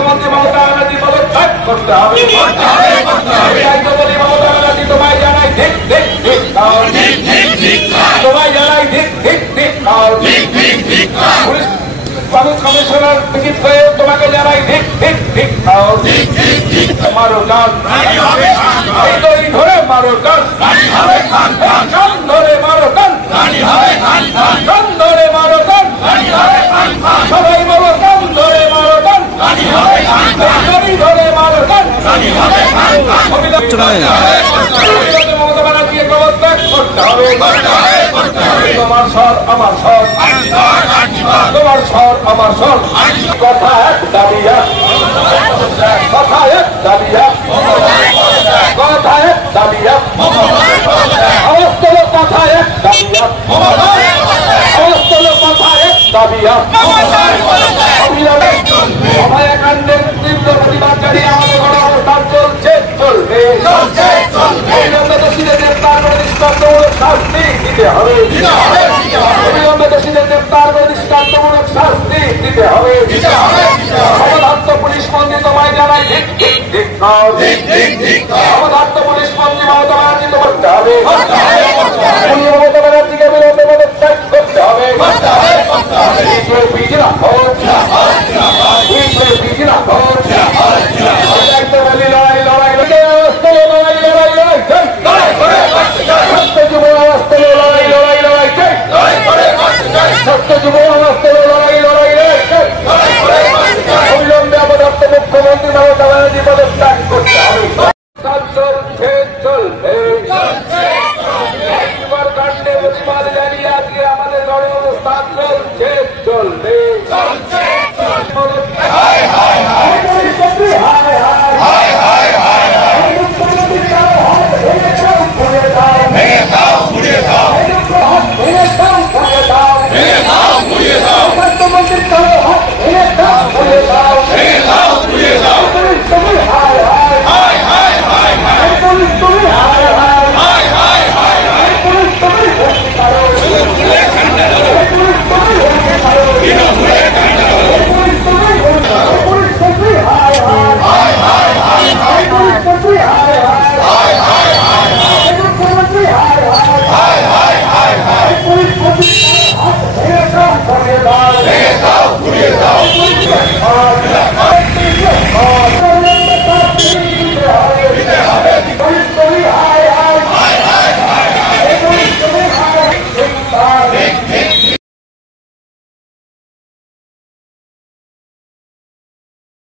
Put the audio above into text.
মুখ্যমন্ত্রী মমতা ব্যানার্জি পদত্যাগ করতে হবে। বলি মমতা ব্যানার্জি তোমায় জানাই ঠিক ঠিক ঠিক তোমায় জানাই ঠিক ঠিক ঠিক পুলিশ কমিশনার টিকিট হয়ে তোমাকে জানাই ঠিক ঠিক ঠিক মারো টান এই ধরে মারো টান টান ধরে মারো টান টান ধরে মারো টান সবাই বলো টান ধরে মারো টান ধরে মারো টান মমতা ব্যানার্জিকে প্রবর্তন করতে হবে। তোমার স্বর আমার স্বর, তোমার স্বর আমার স্বর, কথা এক দাবি এক, কথা এক দাবি এক, কথা এক দাবি এক, আওয়াজ তোলো কথা এক দাবি এক, আওয়াজ তোলো কথা এক দাবি এক। অবিলম্বে অভয়াকাণ্ডের তীব্র প্রতিবাদকারী আমাদের গণঅবস্থান চলছে চলবে। অবিলম্বে দোষীদের গ্রেপ্তার করে দৃষ্টান্তমূলক শাস্তি দিতে হবে। অবিলম্বে দোষীদের গ্রেপ্তার করে দৃষ্টান্তমূলক শাস্তি দিতে হবে। অবধার্ত পুলিশ মন্ত্রী তোমায় জানাই ঠিক ঠিক ঠিক অবধার্ত পুলিশ মন্ত্রী মমতা ব্যানার্জি করতে হবে।